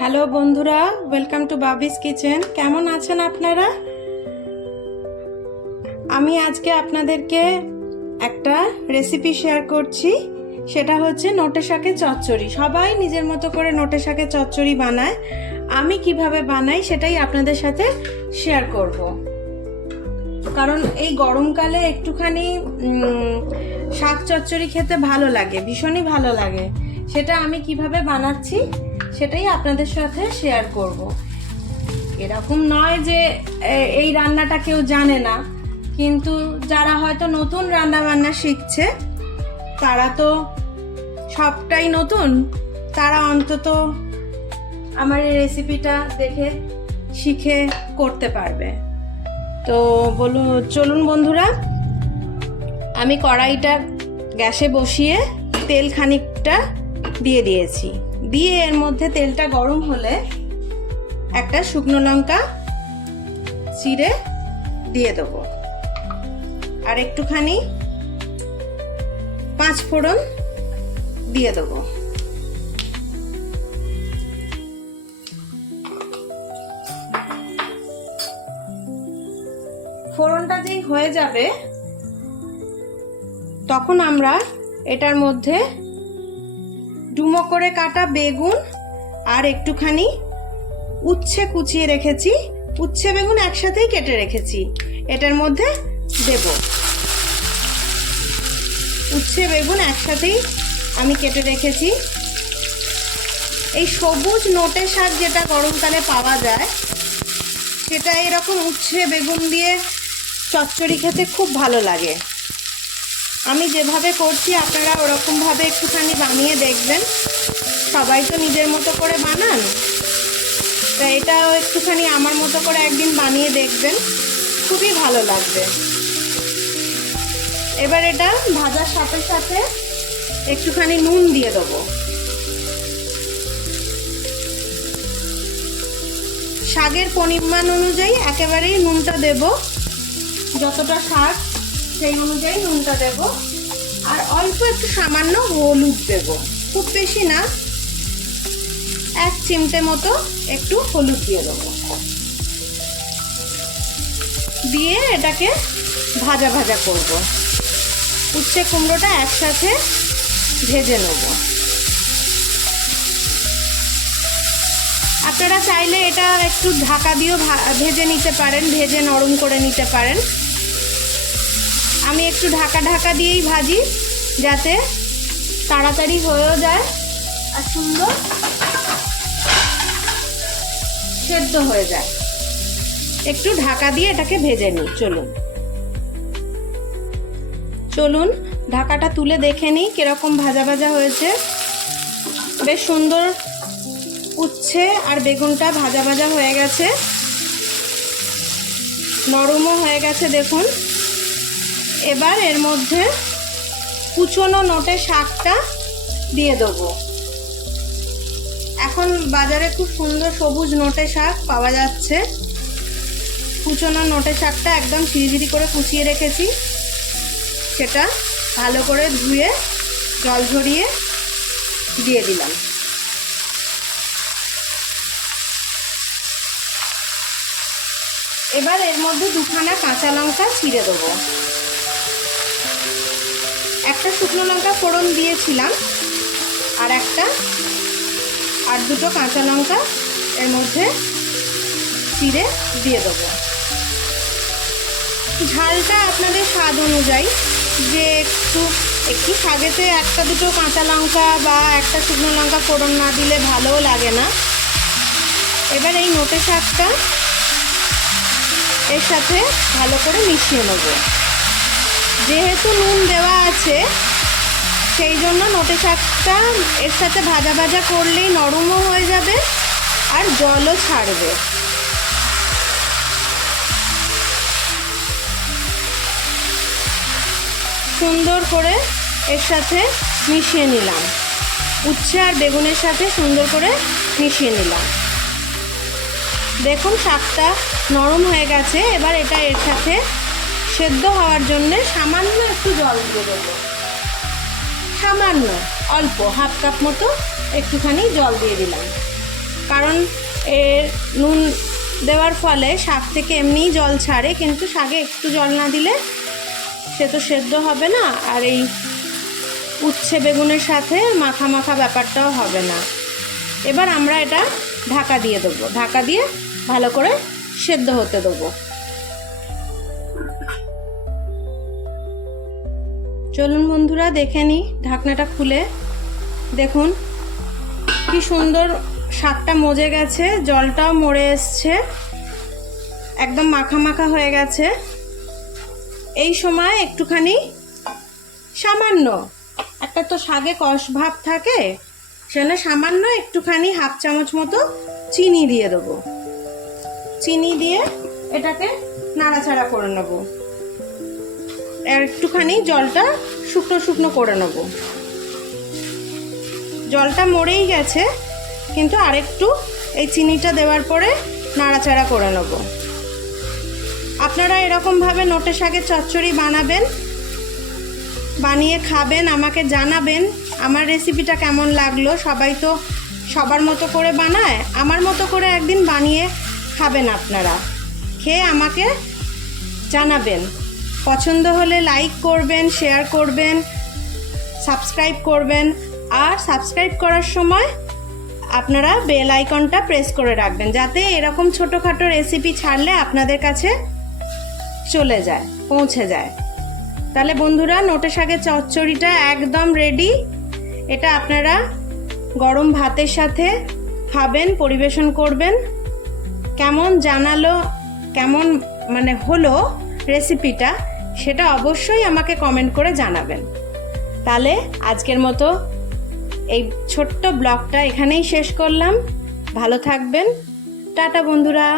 Hello বন্ধুরা, welcome to বাবিস kitchen. কেমন আছেন আপনারা? আমি আজকে আপনাদেরকে একটা রেসিপি শেয়ার করছি। সেটা হচ্ছে নোটে শাকের চচ্চড়ি। সবাই নিজের মতো করে নোটে শাকের চচ্চড়ি বানায়। আমি কিভাবে বানাই সেটাই আপনাদের সাথে শেয়ার করব। কারণ এই গরমকালে একটুখানি শাক চচ্চড়ি খেতে ভালো লাগে, ভীষণই ভালো লাগে। সেটা আমি কিভাবে বানাচ্ছি সেটাই আপনাদের সাথে শেয়ার করব। এরকম নয় যে এই রান্নাটা কেউ জানে না, কিন্তু যারা হয়তো নতুন রান্না বান্না শিখছে তারা তো সবটাই নতুন, তারা অন্তত আমার এই রেসিপিটা দেখে শিখে করতে পারবে। তো চলুন বন্ধুরা, আমি কড়াইটা গ্যাসে বসিয়ে তেল খানিকটা দিয়ে দিয়েছি। দিয়ে এর মধ্যে তেলটা গরম হলে একটা শুকনো লঙ্কা চিড়ে দিয়ে দেবো, আর একটুখানি 5 ফোড়ন দিয়ে দেবো। ফোড়নটা যেই হয়ে যাবে তখন আমরা এটার মধ্যে ডুমো করে কাটা বেগুন আর একটুখানি উচ্ছে কুচিয়ে রেখেছি, উচ্ছে বেগুন একসাথেই কেটে রেখেছি, এটার মধ্যে দেব। উচ্ছে বেগুন একসাথেই আমি কেটে রেখেছি। এই সবুজ নোটে শাক যেটা গরমকালে পাওয়া যায় সেটা এরকম উচ্ছে বেগুন দিয়ে চচ্চড়ি খেতে খুব ভালো লাগে। আমি যেভাবে করছি আপনারা ওরকমভাবে একটুখানি বানিয়ে দেখবেন। সবাই তো নিজের মতো করে বানান, তা এটাও একটুখানি আমার মতো করে একদিন বানিয়ে দেখবেন, খুবই ভালো লাগবে। এবার এটা ভাজার সাথে সাথে একটুখানি নুন দিয়ে দেবো। শাকের পরিমাণ অনুযায়ী একেবারেই নুনটা দেব, যতটা শাক সেই অনুযায়ী নুনটা দেব। আর অল্প একটু সামান্য হলুদ দেব, খুব বেশি না, 1 চিমটে মতো একটু হলুদ দিয়ে দেবো। দিয়ে এটাকে ভাজা ভাজা করব। উচ্ছে কুমড়োটা একসাথে ভেজে নেব। আপনারা চাইলে এটা একটু ঢাকা দিয়েও ভেজে নিতে পারেন, ভেজে নরম করে নিতে পারেন। আমি একটু ঢাকা দিয়েই ভাজি, যাতে তাড়াতাড়ি হয়েও যায় আর সুন্দর সেদ্ধ হয়ে যায়। একটু ঢাকা দিয়ে এটাকে ভেজে নিই। চলুন ঢাকাটা তুলে দেখে নিই কিরকম ভাজা ভাজা হয়েছে। বেশ সুন্দর উচ্ছে আর বেগুনটা ভাজা ভাজা হয়ে গেছে, নরমও হয়ে গেছে দেখুন। এবার এর মধ্যে কুচনো নোটে শাকটা দিয়ে দেবো। এখন বাজারে খুব সুন্দর সবুজ নোটে শাক পাওয়া যাচ্ছে। কুচনো নোটে শাকটা একদম ঝিরিঝিরি করে কুচিয়ে রেখেছি, সেটা ভালো করে ধুয়ে জল ঝরিয়ে দিয়ে দিলাম। এবার এর মধ্যে 2খানা কাঁচা লঙ্কা ছিঁড়ে দেবো। একটা শুকনো লঙ্কা ফোড়ন দিয়েছিলাম, আর 2টো কাঁচা লঙ্কা এর মধ্যে চিড়ে দিয়ে দেবো। ঝালটা আপনাদের স্বাদ অনুযায়ী, যে একটু শাকেতে 1-2টো কাঁচা লঙ্কা বা একটা শুকনো লঙ্কা ফোড়ন না দিলে ভালোও লাগে না। এবার এই নোটে শাকটা এর সাথে ভালো করে মিশিয়ে নেব। যেহেতু নুন দেওয়া আছে সেই জন্য নোটে শাকটা এর সাথে ভাজা ভাজা করলেই নরমও হয়ে যাবে আর জলও ছাড়বে। সুন্দর করে এর সাথে মিশিয়ে নিলাম, উচ্ছে আর বেগুনের সাথে সুন্দর করে মিশিয়ে নিলাম। দেখুন শাকটা নরম হয়ে গেছে। এবার এটা এর সাথে সেদ্ধ হওয়ার জন্য সামান্য একটু জল দিয়ে দেবো, সামান্য অল্প 1/2 কাপ মতো একটুখানি জল দিয়ে দিলাম। কারণ এর নুন দেওয়ার ফলে শাক থেকে এমনিই জল ছাড়ে, কিন্তু শাকে একটু জল না দিলে সে তো সেদ্ধ হবে না, আর এই উচ্ছে বেগুনের সাথে মাখা মাখা ব্যাপারটাও হবে না। এবার আমরা এটা ঢাকা দিয়ে দেবো, ঢাকা দিয়ে ভালো করে সেদ্ধ হতে দেবো। চলুন বন্ধুরা দেখে নিই ঢাকনাটা খুলে। দেখুন কি সুন্দর শাকটা মজে গেছে, জলটাও মরে এসছে, একদম মাখা মাখা হয়ে গেছে। এই সময় একটুখানি সামান্য, একটা তো শাকে কষ ভাব থাকে, সেজন্য সামান্য একটুখানি হাফ চামচ মতো চিনি দিয়ে দেবো। চিনি দিয়ে এটাকে নাড়াচাড়া করে নেব, আর একটুখানি জলটা শুকনো শুকনো করে নেব। জলটা মরেই গেছে, কিন্তু আরেকটু এই চিনিটা দেওয়ার পরে নাড়াচাড়া করে নেব। আপনারা এরকমভাবে নোটে শাকের চচ্চড়ি বানাবেন, বানিয়ে খাবেন, আমাকে জানাবেন আমার রেসিপিটা কেমন লাগলো। সবাই তো সবার মতো করে বানায়, আমার মতো করে একদিন বানিয়ে খাবেন আপনারা, খেয়ে আমাকে জানাবেন। পছন্দ হলে লাইক করবেন, শেয়ার করবেন, সাবস্ক্রাইব করবেন, আর সাবস্ক্রাইব করার সময় আপনারা বেল আইকনটা প্রেস করে রাখবেন, যাতে এরকম ছোটোখাটো রেসিপি ছাড়লে আপনাদের কাছে চলে যায়, পৌঁছে যায়। তাহলে বন্ধুরা নোটে শাকের চচ্চড়িটা একদম রেডি। এটা আপনারা গরম ভাতের সাথে খাবেন, পরিবেশন করবেন। কেমন জানালো, কেমন মানে হলো রেসিপিটা, সেটা অবশ্যই আমাকে কমেন্ট করে জানাবেন। তাহলে আজকের মতো এই ছোট্ট ব্লগটা এখানেই শেষ করলাম। ভালো থাকবেন, টাটা বন্ধুরা।